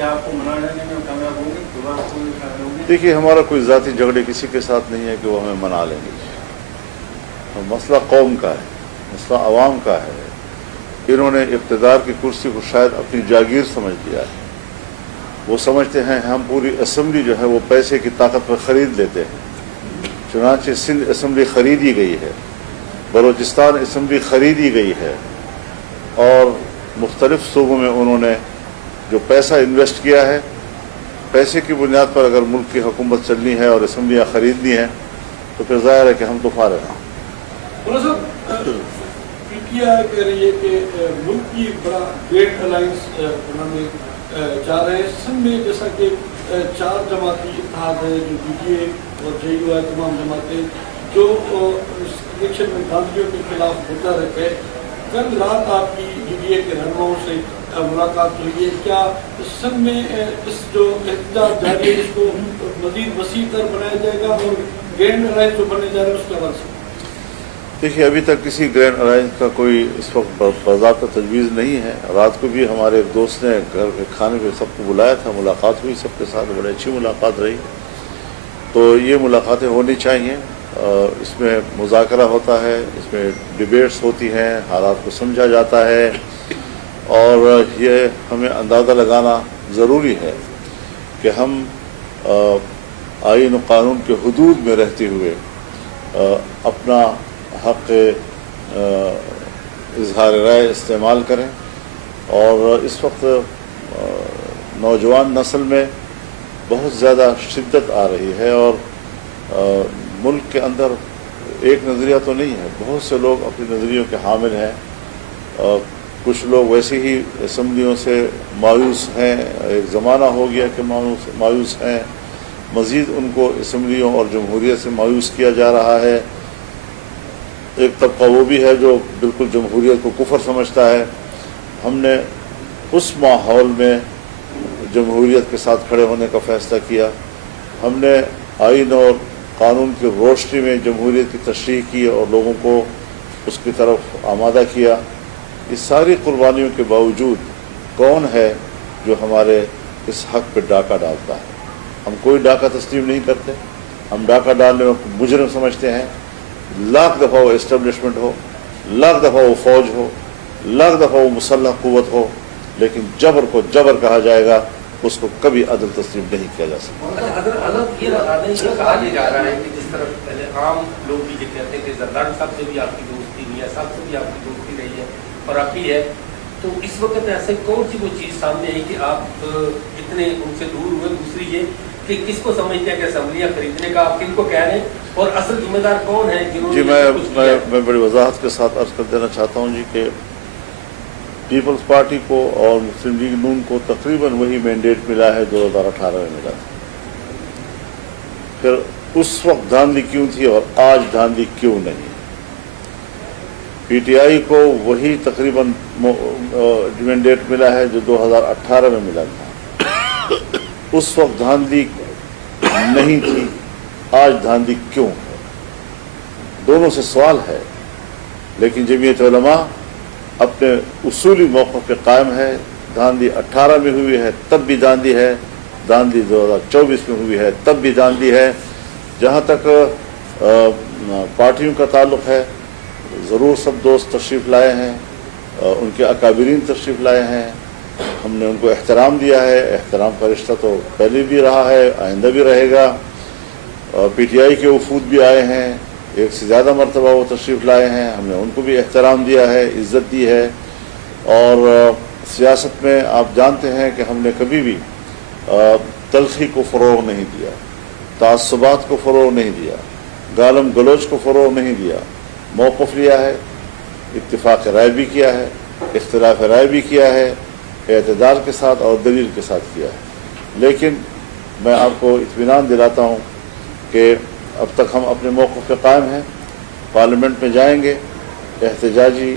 کیا آپ کو منانے میں کامیاب ہوں گے؟ دوبارہ کوئی شامل ہوں گے؟ دیکھیے ہمارا کوئی ذاتی جھگڑے کسی کے ساتھ نہیں ہے کہ وہ ہمیں منا لیں گے. مسئلہ قوم کا ہے, مسئلہ عوام کا ہے. انہوں نے اقتدار کی کرسی کو شاید اپنی جاگیر سمجھ لیا ہے. وہ سمجھتے ہیں ہم پوری اسمبلی جو ہے وہ پیسے کی طاقت پر خرید لیتے ہیں. چنانچہ سندھ اسمبلی خریدی گئی ہے, بلوچستان اسمبلی خریدی گئی ہے, اور مختلف صوبوں میں انہوں نے جو پیسہ انویسٹ کیا ہے, پیسے کی بنیاد پر اگر ملک کی حکومت چلنی ہے اور اسمبلیاں خریدنی ہیں تو پھر ظاہر ہے کہ ہم تو فارغ ہیں. کیا کہہ رہی ہے کہ ملک کی بڑا گریٹ الائنس بنانے چاہ رہے ہیں سندھ میں, جیسا کہ 4 جماعتی اتحاد ہے جو بی ڈی اے اور جے یو ہے, تمام جماعتیں جو الیکشن میں گاندھیوں کے خلاف ہوتا رہتے ہیں. کل رات آپ کی بی ڈی اے کے رہنماؤں سے ملاقات ہوئی ہے. کیا سندھ میں اس جو احتجاج جاری ہے اس کو مزید وسیع تر بنایا جائے گا, اور گرینڈ الائنس جو بننے جا رہے ہیں اس کے حوالے سے؟ دیکھیے ابھی تک کسی گرینڈ الائنس کا کوئی اس وقت باضابطہ تجویز نہیں ہے. رات کو بھی ہمارے ایک دوست نے گھر کے کھانے پہ سب کو بلایا تھا, ملاقات ہوئی سب کے ساتھ, بڑی اچھی ملاقات رہی. تو یہ ملاقاتیں ہونی چاہیے. اس میں مذاکرہ ہوتا ہے, اس میں ڈبیٹس ہوتی ہیں, حالات کو سمجھا جاتا ہے, اور یہ ہمیں اندازہ لگانا ضروری ہے کہ ہم آئین و قانون کے حدود میں رہتے ہوئے اپنا حق اظہار رائے استعمال کریں. اور اس وقت نوجوان نسل میں بہت زیادہ شدت آ رہی ہے, اور ملک کے اندر ایک نظریہ تو نہیں ہے, بہت سے لوگ اپنے نظریوں کے حامل ہیں. کچھ لوگ ویسے ہی اسمبلیوں سے مایوس ہیں, ایک زمانہ ہو گیا کہ مایوس ہیں, مزید ان کو اسمبلیوں اور جمہوریت سے مایوس کیا جا رہا ہے. ایک طبقہ وہ بھی ہے جو بالکل جمہوریت کو کفر سمجھتا ہے. ہم نے اس ماحول میں جمہوریت کے ساتھ کھڑے ہونے کا فیصلہ کیا. ہم نے آئین اور قانون کی روشنی میں جمہوریت کی تشریح کی اور لوگوں کو اس کی طرف آمادہ کیا. اس ساری قربانیوں کے باوجود کون ہے جو ہمارے اس حق پہ ڈاکہ ڈالتا ہے؟ ہم کوئی ڈاکہ تسلیم نہیں کرتے. ہم ڈاکہ ڈالنے میں مجرم سمجھتے ہیں. لاکھ دفعہ وہ اسٹیبلشمنٹ ہو, لاکھ دفعہ وہ فوج ہو, لاکھ دفعہ وہ مسلح قوت ہو, لیکن جبر کو جبر کہا جائے گا, اس کو کبھی عدل تسلیم نہیں کیا جا سکتا. اگر الگ یہ بتا دیں, یہ کہا جا رہا ہے کہ جس طرح پہلے عام لوگ بھی یہ کہتے ہیں کہ زرداری صاحب سے بھی آپ کی دوستی نہیں ہے, صاحب سے بھی آپ کی دوستی رہی ہے اور آپ کی ہے, تو اس وقت ایسے کون سی وہ چیز سامنے ہے کہ آپ اتنے ان سے دور ہوئے؟ دوسری یہ کہ کس کو سمجھتے ہیں کہ اسمبلیاں خریدنے کا آپ کن کو کہہ رہے ہیں, اور اصل ذمہ دار کون ہے جنہوں نے میں بڑی وضاحت کے ساتھ عرض کر دینا چاہتا ہوں جی کہ پیپلز پارٹی کو اور مسلم لیگ نون کو تقریباً وہی مینڈیٹ ملا ہے 2018 میں ملا تھا. پھر اس وقت دھاندلی کیوں تھی اور آج دھاندلی کیوں نہیں؟ پی ٹی آئی کو وہی تقریباً مینڈیٹ ملا ہے جو 2018 میں ملا تھا. اس وقت دھاندلی نہیں تھی, آج دھاندلی کیوں ہے؟ دونوں سے سوال ہے. لیکن جمعیت علماء اپنے اصولی موقف پہ قائم ہے. دھاندلی 18 میں ہوئی ہے تب بھی دھاندلی ہے, دھاندلی 2024 میں ہوئی ہے تب بھی دھاندلی ہے. جہاں تک پارٹیوں کا تعلق ہے, ضرور سب دوست تشریف لائے ہیں, ان کے اکابرین تشریف لائے ہیں, ہم نے ان کو احترام دیا ہے. احترام کا رشتہ تو پہلے بھی رہا ہے, آئندہ بھی رہے گا. پی ٹی آئی کے وفود بھی آئے ہیں, ایک سے زیادہ مرتبہ وہ تشریف لائے ہیں, ہم نے ان کو بھی احترام دیا ہے, عزت دی ہے. اور سیاست میں آپ جانتے ہیں کہ ہم نے کبھی بھی تلخی کو فروغ نہیں دیا, تعصبات کو فروغ نہیں دیا, گالم گلوچ کو فروغ نہیں دیا. موقف لیا ہے, اتفاق رائے بھی کیا ہے, اختلاف رائے بھی کیا ہے, اعتدال کے ساتھ اور دلیل کے ساتھ کیا ہے. لیکن میں آپ کو اطمینان دلاتا ہوں کہ اب تک ہم اپنے موقف پہ قائم ہیں. پارلیمنٹ میں جائیں گے, احتجاجی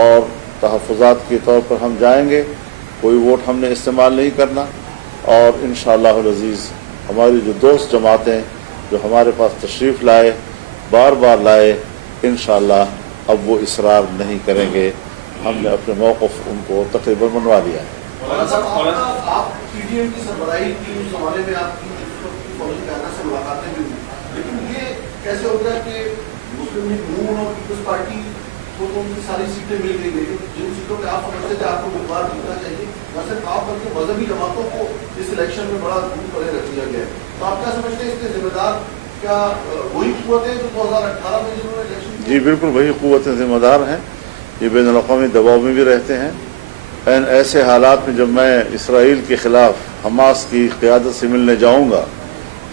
اور تحفظات کے طور پر ہم جائیں گے, کوئی ووٹ ہم نے استعمال نہیں کرنا. اور انشاءاللہ العزیز ہماری جو دوست جماعتیں جو ہمارے پاس تشریف لائے, بار بار لائے, انشاءاللہ اب وہ اصرار نہیں کریں گے. ہم نے اپنے موقف ان کو تقریباً منوا دیا ہے. آپ پی ایم کی سربراہی کی اس زمانے میں آپ کی فوجی قیادت سے ملاقاتیں بھی ہوئی، لیکن یہ کیسے ہوتا ہے کہ مسلم لیگ نون اور پیپلز پارٹی کو تو ان کی ساری سیٹیں مل گئی، لیکن جن سیٹوں پہ آپ سمجھتے تھے آپ کو امیدوار جیتنا چاہیے، نہ صرف آپ بلکہ مذہبی جماعتوں کو اس الیکشن میں بڑا دور پڑے رکھ دیا گیا ہے، تو آپ کیا سمجھتے ہیں اس کے ذمہ دار کیا وہی قوتیں جو 2018 میں جنہوں نے الیکشن؟ جی بالکل وہی قوتیں ذمہ دار ہیں، یہ بین الاقوامی دباؤ میں بھی رہتے ہیں۔ ایسے حالات میں جب میں اسرائیل کے خلاف حماس کی قیادت سے ملنے جاؤں گا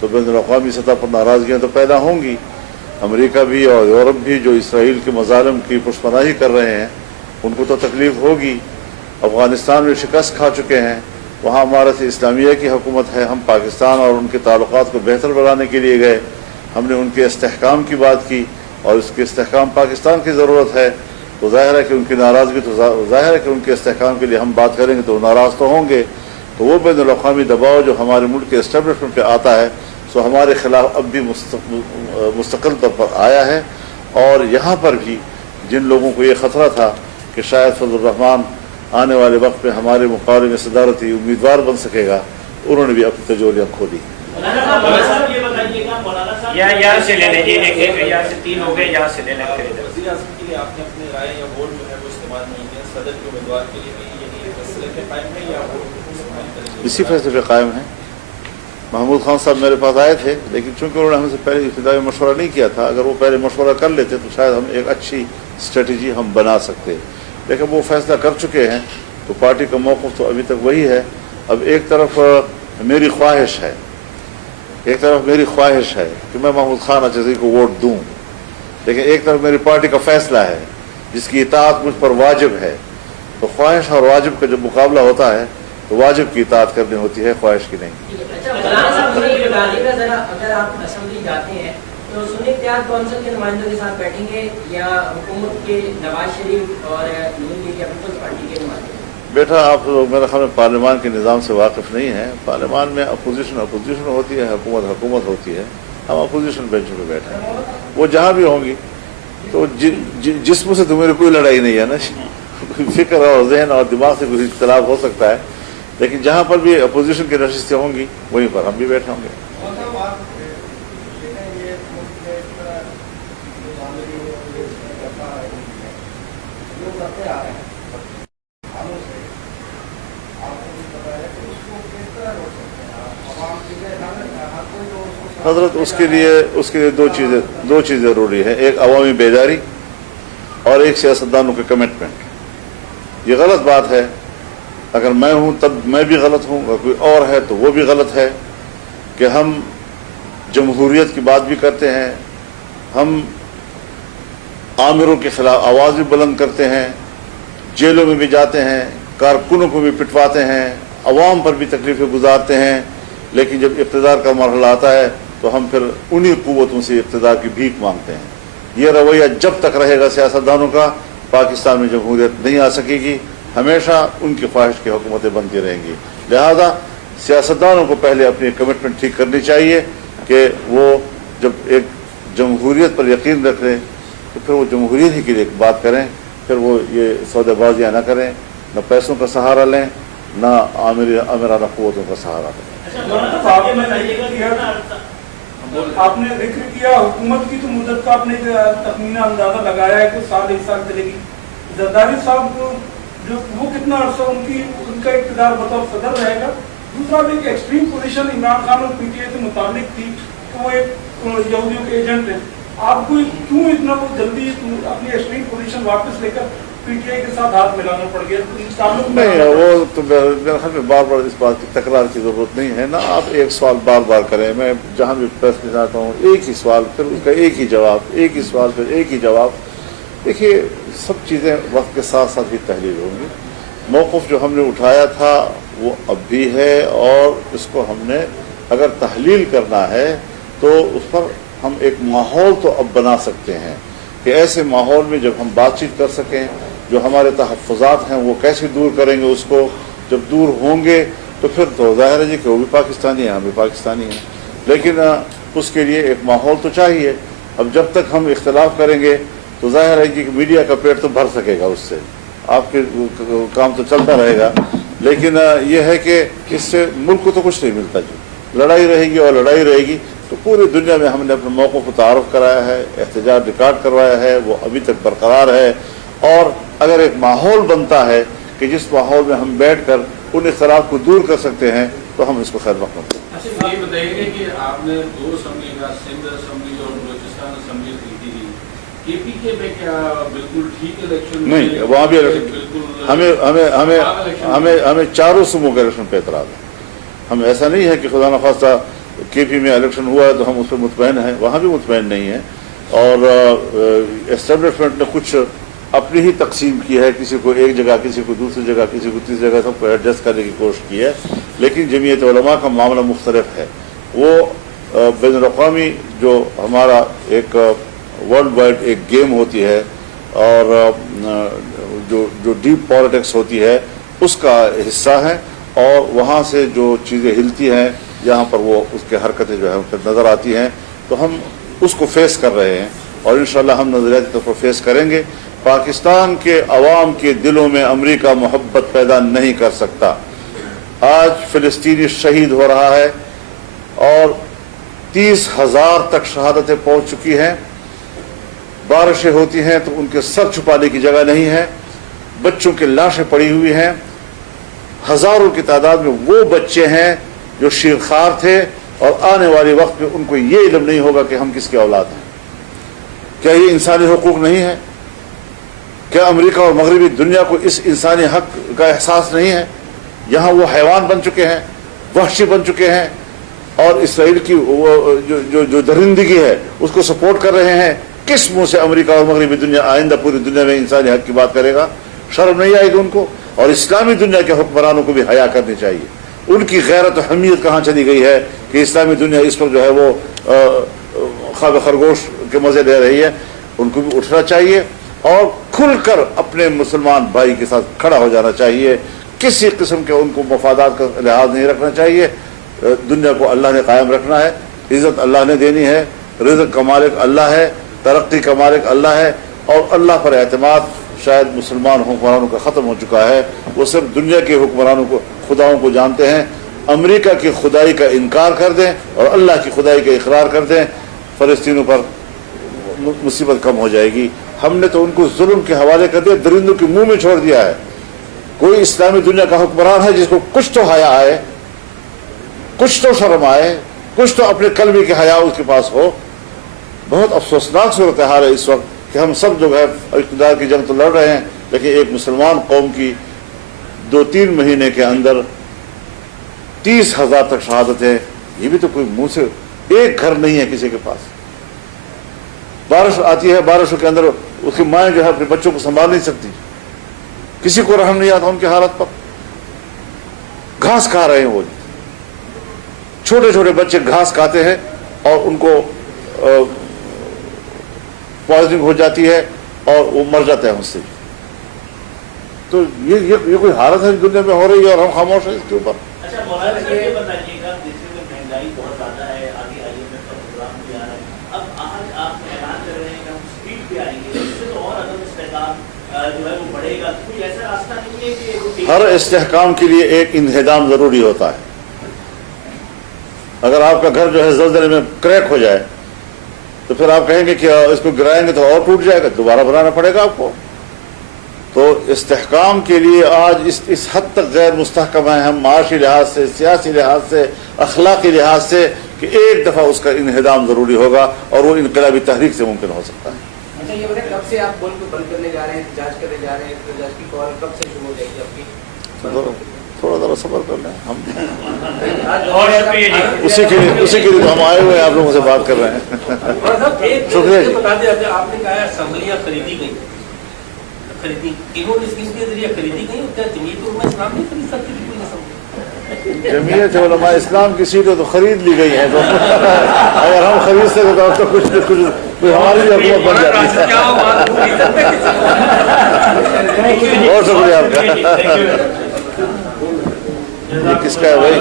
تو بین الاقوامی سطح پر ناراضگیاں تو پیدا ہوں گی۔ امریکہ بھی اور یورپ بھی جو اسرائیل کے مظالم کی پشپناہی کر رہے ہیں ان کو تو تکلیف ہوگی۔ افغانستان میں شکست کھا چکے ہیں، وہاں امارت اسلامیہ کی حکومت ہے، ہم پاکستان اور ان کے تعلقات کو بہتر بنانے کے لیے گئے، ہم نے ان کے استحکام کی بات کی اور اس کے استحکام پاکستان کی ضرورت ہے، تو ظاہر ہے کہ ان کی ناراضگی تو ظاہر ہے کہ ان کے استحکام کے لیے ہم بات کریں گے تو ناراض تو ہوں گے، تو وہ بین الاقوامی دباؤ جو ہمارے ملک کے اسٹیبلشمنٹ پہ آتا ہے سو ہمارے خلاف اب بھی مستقل طور پر آیا ہے۔ اور یہاں پر بھی جن لوگوں کو یہ خطرہ تھا کہ شاید فضل الرحمان آنے والے وقت میں ہمارے مقابلے میں صدارتی امیدوار بن سکے گا، انہوں نے بھی اپنی تجوریاں کھولی۔ یہاں سے لے لیجیے، دیکھیں یہاں سے 3 ہو گئے، یہاں سے لے لیں۔ وزیر اعظم کے لیے آپ نے اپنی رائے یا ووٹ جو ہے وہ استعمال نہیں کیا، صدر کے امیدوار کے لیے بھی یہی فیصلے پہ قائم ہے یا ووٹ استعمال کریں گے؟ اسی فیصلے پہ قائم ہیں۔ محمود خان صاحب میرے پاس آئے تھے، لیکن چونکہ انہوں نے ہم سے پہلے ابتدائی مشورہ نہیں کیا تھا، اگر وہ پہلے مشورہ کر لیتے تو شاید ہم ایک اچھی اسٹریٹجی ہم بنا سکتے، لیکن وہ فیصلہ کر چکے ہیں تو پارٹی کا موقف تو ابھی تک وہی ہے۔ اب ایک طرف میری خواہش ہے کہ میں محمود خان اچھے کو ووٹ دوں، لیکن ایک طرف میری پارٹی کا فیصلہ ہے جس کی اطاعت مجھ پر واجب ہے، تو خواہش اور واجب کا جب مقابلہ ہوتا ہے تو واجب کی اطاعت کرنی ہوتی ہے، خواہش کی نہیں۔ اگر آپ اسمبلی جاتے ہیں تو سنی اتحاد کونسل کے نمائندوں کے ساتھ بیٹھیں گے یا حکومت کے نواز شریف اور نون لیگ یا پیپلز پارٹی کے نمائندے؟ بیٹا آپ لوگ میرے خیال میں پارلیمان کے نظام سے واقف نہیں ہیں۔ پارلیمان میں اپوزیشن ہوتی ہے، حکومت ہوتی ہے، ہم اپوزیشن بینچ پہ بیٹھے ہیں، وہ جہاں بھی ہوں گی تو جسم سے تو میری کوئی لڑائی نہیں ہے نا، فکر اور ذہن اور دماغ سے کوئی اختلاف ہو سکتا ہے، لیکن جہاں پر بھی اپوزیشن کی نشستیں ہوں گی وہیں پر ہم بھی بیٹھے ہوں گے۔ حضرت اس کے لیے دو چیزیں ضروری ہیں، ایک عوامی بیداری اور ایک سیاستدانوں کے کمٹمنٹ۔ یہ غلط بات ہے، اگر میں ہوں تب میں بھی غلط ہوں، اگر کوئی اور ہے تو وہ بھی غلط ہے کہ ہم جمہوریت کی بات بھی کرتے ہیں، ہم آمروں کے خلاف آواز بھی بلند کرتے ہیں، جیلوں میں بھی جاتے ہیں، کارکنوں کو بھی پٹواتے ہیں، عوام پر بھی تکلیفیں گزارتے ہیں، لیکن جب اقتدار کا مرحلہ آتا ہے تو ہم پھر انہی قوتوں سے اقتدار کی بھیک مانگتے ہیں۔ یہ رویہ جب تک رہے گا سیاستدانوں کا، پاکستان میں جمہوریت نہیں آ سکے گی، ہمیشہ ان کی خواہش کی حکومتیں بنتی رہیں گی۔ لہذا سیاستدانوں کو پہلے اپنی کمٹمنٹ ٹھیک کرنی چاہیے کہ وہ جب ایک جمہوریت پر یقین رکھ لیں تو پھر وہ جمہوریت ہی کے لیے بات کریں، پھر وہ یہ سودے بازیاں نہ کریں، نہ پیسوں کا سہارا لیں، نہ آمرانہ قوتوں کا سہارا لیں۔ آپ نے ذکر کیا حکومت کی، تو مدت کا آپ نے تخمینہ اندازہ لگایا ہے کہ 1 سال چلے گی۔ زرداری صاحب جو وہ کتنا عرصہ ان کا اقتدار بطور صدر رہے گا؟ دوسرا بھی ایک ایکسٹریم پوزیشن عمران خان اور پی ٹی آئی سے متعلق تھی کہ وہ ایک یہودیوں کے ایجنٹ ہیں، آپ کو کیوں اتنا جلدی اپنی ایکسٹریم پوزیشن واپس لے کر پی ٹی آئی کے ساتھ ہاتھ ملانا پڑ گیا؟ نہیں، وہ تو میرے خیال میں بار بار اس بات کی تکرار کی ضرورت نہیں ہے نا، آپ ایک سوال بار بار کریں، میں جہاں بھی پریس میں جاتا ہوں ایک ہی سوال پھر اس کا ایک ہی جواب، ایک ہی سوال پھر ایک ہی جواب۔ دیکھیے سب چیزیں وقت کے ساتھ ساتھ ہی تحلیل ہوں گی۔ موقف جو ہم نے اٹھایا تھا وہ اب بھی ہے، اور اس کو ہم نے اگر تحلیل کرنا ہے تو اس پر ہم ایک ماحول تو اب بنا سکتے ہیں کہ ایسے ماحول میں جب ہم بات چیت کر سکیں، جو ہمارے تحفظات ہیں وہ کیسے دور کریں گے، اس کو جب دور ہوں گے تو پھر تو ظاہر ہے جی کہ وہ بھی پاکستانی ہیں، ہم بھی پاکستانی ہیں، لیکن اس کے لیے ایک ماحول تو چاہیے۔ اب جب تک ہم اختلاف کریں گے تو ظاہر ہے جی کہ میڈیا کا پیٹ تو بھر سکے گا، اس سے آپ کے کام تو چلتا رہے گا، لیکن یہ ہے کہ اس سے ملک کو تو کچھ نہیں ملتا. جو لڑائی رہے گی اور لڑائی رہے گی تو پوری دنیا میں ہم نے اپنے موقعوں کو تعارف کرایا ہے, احتجاج ریکارڈ کروایا ہے, وہ ابھی تک برقرار ہے. اور اگر ایک ماحول بنتا ہے کہ جس ماحول میں ہم بیٹھ کر ان اختلاف کو دور کر سکتے ہیں تو ہم اس کو خیر مقدم کریں. اچھا یہ بتائیے گا کہ آپ نے 2 اسمبلی کا سندھ اسمبلی اور بلوچستان اسمبلی خریدی تھی, کے پی کے میں کیا بالکل ٹھیک الیکشن نہیں, وہاں بھی ہمیں چاروں صوبوں کے الیکشن پہ اعتراض ہے. ہم ایسا نہیں ہے کہ خدا نخواستہ کے پی میں الیکشن ہوا ہے تو ہم اس پہ مطمئن ہیں, وہاں بھی مطمئن نہیں ہیں. اور اسٹیبلشمنٹ نے کچھ اپنی ہی تقسیم کی ہے, کسی کو ایک جگہ, کسی کو دوسری جگہ, کسی کو تیسری جگہ, سب کو ایڈجسٹ کرنے کی کوشش کی ہے. لیکن جمعیت علماء کا معاملہ مختلف ہے. وہ بین الاقوامی جو ہمارا ایک ورلڈ وائڈ ایک گیم ہوتی ہے اور جو ڈیپ پالیٹکس ہوتی ہے اس کا حصہ ہے, اور وہاں سے جو چیزیں ہلتی ہیں یہاں پر وہ اس کے حرکتیں جو ہے نظر آتی ہیں, تو ہم اس کو فیس کر رہے ہیں اور انشاءاللہ ہم نظریاتی طور پر فیس کریں گے. پاکستان کے عوام کے دلوں میں امریکہ محبت پیدا نہیں کر سکتا. آج فلسطینی شہید ہو رہا ہے اور 30,000 تک شہادتیں پہنچ چکی ہیں. بارشیں ہوتی ہیں تو ان کے سر چھپانے کی جگہ نہیں ہے, بچوں کی لاشیں پڑی ہوئی ہیں. ہزاروں کی تعداد میں وہ بچے ہیں جو شیرخوار تھے اور آنے والے وقت میں ان کو یہ علم نہیں ہوگا کہ ہم کس کے اولاد ہیں. کیا یہ انسانی حقوق نہیں ہے؟ کیا امریکہ اور مغربی دنیا کو اس انسانی حق کا احساس نہیں ہے؟ یہاں وہ حیوان بن چکے ہیں, وحشی بن چکے ہیں, اور اسرائیل کی جو درندگی ہے اس کو سپورٹ کر رہے ہیں. کس منہ سے امریکہ اور مغربی دنیا آئندہ پوری دنیا میں انسانی حق کی بات کرے گا؟ شرم نہیں آئے گی ان کو؟ اور اسلامی دنیا کے حکمرانوں کو بھی حیا کرنی چاہیے. ان کی غیرت و حمیت کہاں چلی گئی ہے کہ اسلامی دنیا اس وقت جو ہے وہ خواب خرگوش کے مزے لے رہی ہے؟ ان کو بھی اٹھنا چاہیے اور کھل کر اپنے مسلمان بھائی کے ساتھ کھڑا ہو جانا چاہیے. کسی قسم کے ان کو مفادات کا لحاظ نہیں رکھنا چاہیے. دنیا کو اللہ نے قائم رکھنا ہے, عزت اللہ نے دینی ہے, رزق کا مالک اللہ ہے, ترقی کا مالک اللہ ہے, اور اللہ پر اعتماد شاید مسلمان حکمرانوں کا ختم ہو چکا ہے. وہ صرف دنیا کے حکمرانوں کو, خداؤں کو جانتے ہیں. امریکہ کی خدائی کا انکار کر دیں اور اللہ کی خدائی کا اقرار کر دیں, فلسطینیوں پر مصیبت کم ہو جائے گی. ہم نے تو ان کو ظلم کے حوالے کر دیا, درندوں کے منہ میں چھوڑ دیا ہے. کوئی اسلامی دنیا کا حکمران ہے جس کو کچھ تو حیا آئے, کچھ تو شرم آئے, کچھ تو اپنے قلبی کے حیا اس کے پاس ہو. بہت افسوسناک صورتحال ہے اس وقت کہ ہم سب جو ہے اقتدار کی جنگ تو لڑ رہے ہیں, لیکن ایک مسلمان قوم کی 2-3 مہینے کے اندر 30,000 تک شہادتیں, یہ بھی تو کوئی منہ سے, ایک گھر نہیں ہے کسی کے پاس. بارش آتی ہے, بارشوں کے اندر اس کی مائیں جو ہے اپنے بچوں کو سنبھال نہیں سکتی. کسی کو رحم نہیں آتا ان کی حالت پر. گھاس کھا رہے ہیں, وہ چھوٹے چھوٹے بچے گھاس کھاتے ہیں اور ان کو پوائزننگ ہو جاتی ہے اور وہ مر جاتے ہیں اس سے. تو یہ کوئی حالت ہے دنیا میں ہو رہی ہے اور ہم خاموش ہیں اس کے اوپر. اچھا مولانا یہ بتائیے گا, جس میں مہنگائی بہت زیادہ ہے, آگے IMF کا پروگرام بھی آ رہا ہے, اب آج آپ اعلان کر رہے ہیں کہ ہم اسپیڈ پہ آئیں گے, اس سے تو اور عدم استحکام جو ہے وہ بڑھے گا. کوئی ایسا راستہ نہیں ہے کہ ہر استحکام کے لیے ایک انہدام ضروری ہوتا ہے. اگر آپ کا گھر جو ہے زلزلے میں کریک ہو جائے تو پھر آپ کہیں گے کہ اس کو گرائیں گے تو اور ٹوٹ جائے گا, دوبارہ بنانا پڑے گا آپ کو. تو استحکام کے لیے آج اس حد تک غیر مستحکم ہیں ہم, معاشی لحاظ سے, سیاسی لحاظ سے, اخلاقی لحاظ سے, کہ ایک دفعہ اس کا انہدام ضروری ہوگا اور وہ انقلابی تحریک سے ممکن ہو سکتا ہے. اچھا یہ بتائیں, کب سے آپ ملک کو بند کرنے جا رہے ہیں, احتجاج کرنے جا رہے ہیں, احتجاج کی کال کب سے شروع ہو جائے گی آپ کی؟ تھوڑا ذرا صبر کر لیں, ہم اسی کے لیے تو ہم آئے ہوئے ہیں, آپ لوگوں سے بات کر رہے ہیں. شکریہ جی. بتا دیں, آپ نے کہا اسمبلیاں خریدی گئی, انہوں نے اسکیم کے ذریعے خریدی گئی, کیا جمعیت علماء اسلام نہیں خرید سکتی کوئی اسمبلی؟ جمعیت علماء اسلام کی سیٹیں تو خرید لی گئی ہیں, تو اگر ہم خرید سکتے تو کچھ ہماری بھی حکومت بن جاتی ہے. بہت شکریہ آپ کا. یہ کس کا ہے بھائی؟